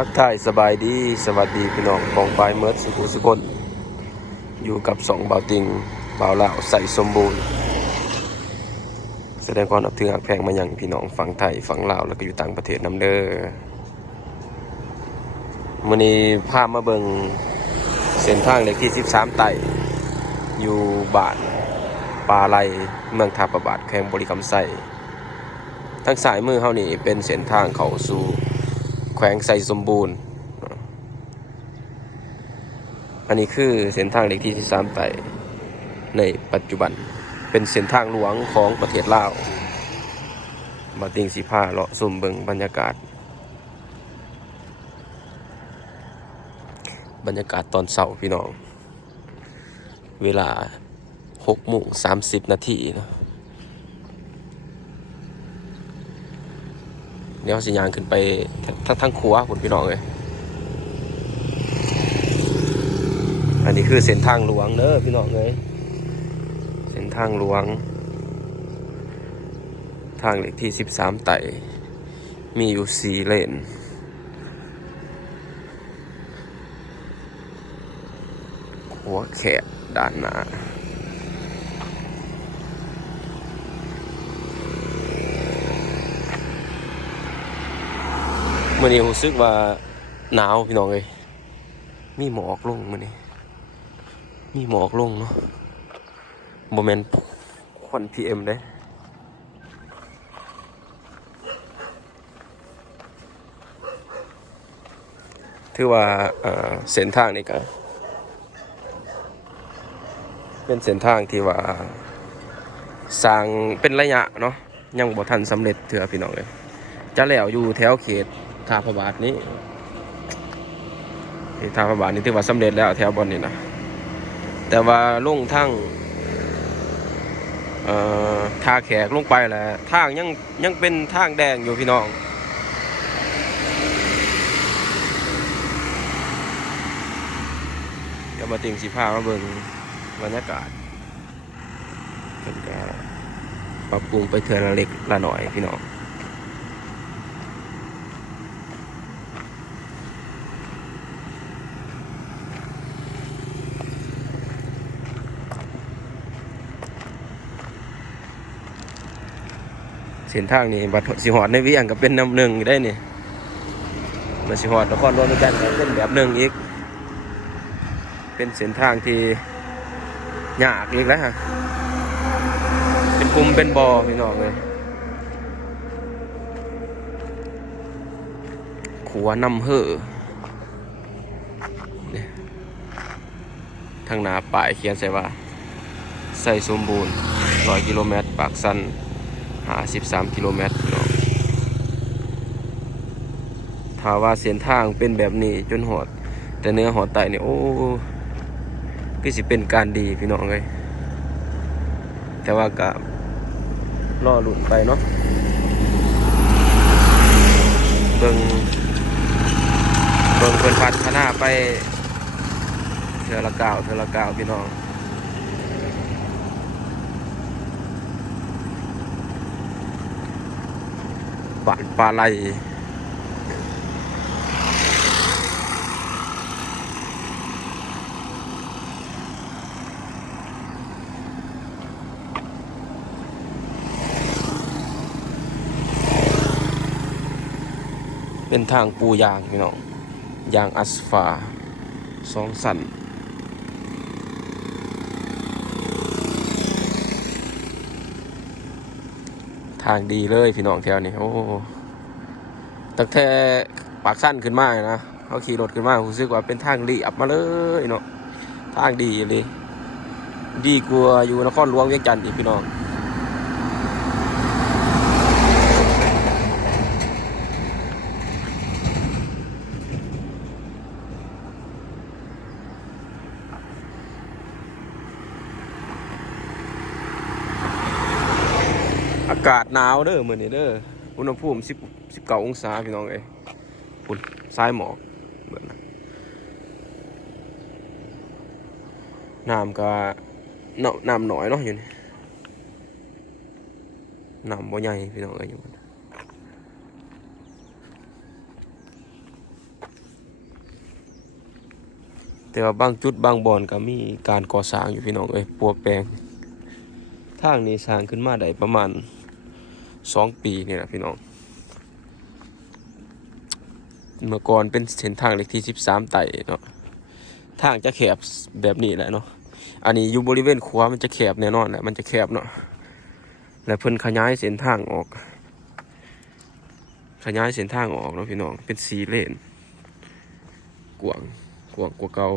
ทักทายสบายดีสวัสดีพี่น้องกองปลายเมิร์ดสุขุสุคนอยู่กับสองเบาติงเบาเหล่าใส่สมบูรณ์ แสดงความนับถือหักแพงมาอย่างพี่น้องฝั่งไทยฝั่งลาวแล้วก็อยู่ต่างประเทศน้ำเด้อมื้อนี้พามาเบิงเส้นทางเลขที่ 13 ไต่อยู่บ้านปลาไหลเมืองทาประบาทแขวงบริกรรมไสทางสายมือเฮานี่เป็นเส้นทางเขาสู่ แขวงไซสมบูรณ์ อันนี้คือเส้นทางเล็กที่ที่สามไต่ในปัจจุบันเป็นเส้นทางหลวงของประเทศลาวบาติงสีผ้าเลาะสุ่มเบิงบรรยากาศ บรรยากาศตอนเสาร์พี่น้อง เวลาหกโมงสามสิบนาทีนะ เดี๋ยวสิยางขึ้นไปทั้งทั้งครัวคุณพี่น้องเลยอันนี้คือเส้นทางหลวงเนอะพี่น้องเลยเส้นทางหลวง ทางเลขที่สิบสามไต่มีอยู่สี่เลนหัวแขกด้านหน้า มื่อนี้รู้สึกว่าหนาวพี่น้องเลยมีหมอกลงมื่อนี้ มีหมอกลงเนาะโมเมนต์ควันพีเอ็มได้ถือว่าเส้นทางนี่ก็เป็นเส้นทางที่ว่าสร้างเป็นระยะเนาะยังบ่ทันสำเร็จเถื่อพี่น้องเลยจะแล้วอยู่แถวเขต ทาพระบาทนี้ทาพระบาทนี้ถือว่าสำเร็จแล้วแถวบนนี้นะแต่ว่าลงทั้งเอ่อทาแขกลงไปแหละทางยังยังเป็นทางแดงอยู่พี่น้องก็มาติงสีผ้ามาเบิ่งบรรยากาศเป็นก็ปรับปรุงไปเทือละเล็กละหน่อยพี่น้อง เส้นทางนี้บัดสิหอดในเวียงก็เป็นน้ำหนึ่งอยู่ได้นี่บัดสิหอดนครหลวงเหมือนกันก็เป็นแบบหนึ่งอีก เป็นเส้นทางที่ยากอีกแล้วฮะเป็นกลุ่มเป็นบอพี่น้องเลยขัวน้ำเห่อนี่ทางหนาป่ายเขียนใส่ว่า ใส่สมบูรณ์ร้อยกิโลเมตร ปากสัน หา13กิโลเมตรพี่น้องถ้าว่าเส้นทางเป็นแบบนี้จนหอด แต่เนื้อหอดไตเนี่ยโอ้ก็สิเป็นการดีพี่น้องเลยแต่ว่าก็รอหลุนไปเนาะเบิ่งเบิ่งเพิ่นพัฒนาไปเทอละกาวเทอละกาวพี่น้อง บ้านปลาไหลเป็นทางปูยางพี่น้องยางอัสฟาสองสัน ทางดีเลยพี่น้องแถวนี้โอ้ตั้งแต่ปากสั้นขึ้นมานะเขาขี่รถขึ้นมารู้สึกว่าเป็นทางลีอับมาเลยเนาะทางดีเลย ดีกว่าอยู่นครหลวงเวียงจันทร์อีกพี่น้องากาศหนาวเด้อเหมือนี้เด้ออุณหภูมิ10 19องศาพี่น้องเอ้ยปุ่นซ้ายหมอกเบิ่งนะน้ำก็น้ำน้อยเนาะอยู่นี่น้ำบ่ใหญ่พี่น้องเอ้ยอยู่แต่ว่าบางจุดบางบอนก็มีการก่อสร้างอยู่พี่น้องเอ้ยปัวแปลงทางนี้สร้างขึ้นมาได้ประมาณ สองปีนี่แหละพี่น้อง เมื่อก่อนเป็นเส้นทางเลขที่สิบสามไต่เนาะ ทางจะแคบแบบนี้แหละเนาะ อันนี้อยู่บริเวณขวามันจะแคบแน่นอนแหละมันจะแคบเนาะ และเพิ่นขยายเส้นทางออก ขยายเส้นทางออกเนาะพี่น้อง เป็นสีเลนกว้างกว้างกว่าเก่า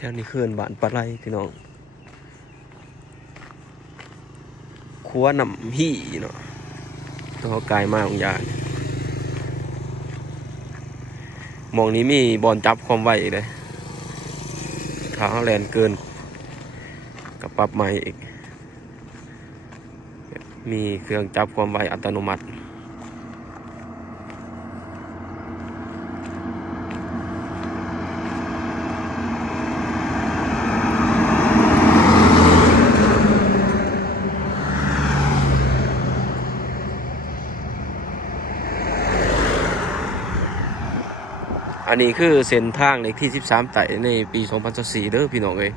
แถวนี้เขื่อนบ้านปลาไหลพี่น้องคัวน้ำพี่เนาะตัวกายมากของยานหมองนี้มีบอลจับความไวเลยขาเขาแลนเกิน กับปรับใหม่อีก มีเครื่องจับความไวอัตโนมัติ อันนี้คือเส้นทางเลขที่ 13 ไต่ในปี2024เด้อพี่น้องเอ้ย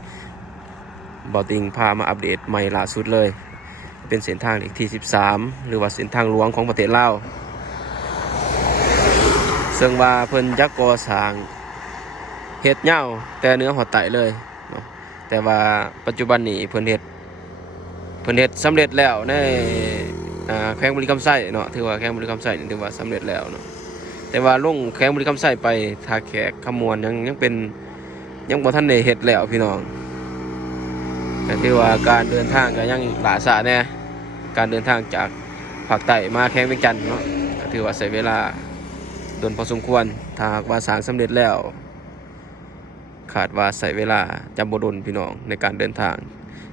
บอติงพามาอัปเดตใหม่ล่าสุดเลย เป็นเส้นทางเลขที่ 13 หรือว่าเส้นทางหลวงของประเทศลาวซึ่งว่าเพิ่นยักก่อสร้างเฮ็ดเหย้าแต่เนื้อหอดไตเลย แต่ว่าปัจจุบันนี้เพิ่นเฮ็ดเพิ่นเฮ็ดสำเร็จแล้วในแขวงบุรีคำไส้เนาะถือว่าแขวงบุรีคำไส้ถือว่าสำเร็จแล้วเนาะ แต่ว่าลงแข้งบริกรรมใส่ไปทาแขกขมวนยังยังเป็นยังบ่ทันได้เฮ็ดแล้วพี่น้องก็คือว่าการเดินทางก็ยังหลาสาแน่การเดินทางจากภาคใต้มาแข้งเวียงจันทน์เนาะก็ถือว่าใช้เวลาโดนพอสมควรถ้าว่าสางสำเร็จแล้ว ขาดว่าใช้เวลาจำบ่ดนพี่น้องในการเดินทาง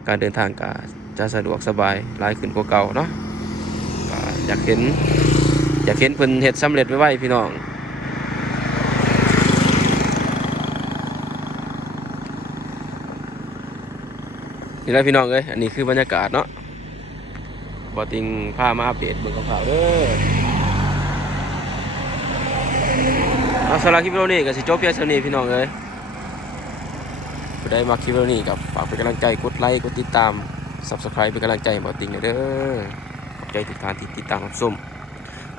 การเดินทางก็จะสะดวกสบายหลายขึ้นกว่าเก่าเนาะอยากเห็น อยากเห็นเพิ่นเฮ็ดสำเร็จไว้พี่น้องนี่แหละพี่น้องเอ้ยอันนี้คือบรรยากาศเนาะบอติงพามาอัปเดตเบิ่งข่าวๆเด้อเอาสำหรับคลิปวิดีโอนี้ก็สิจบเพียงเท่านี้พี่น้องเอ้ยผู้ใดมาคลิปวิดีโอนี้กับฝากเป็นกำลังใจกดไลค์กดติดตาม Subscribe เป็นกำลังใจบอติงเด้อขอบใจทุกท่านที่ติดตามรับชม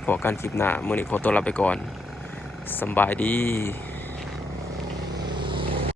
พอการคลิปหน้ามื่อนี้ขอตัวลาไปก่อนสบายดี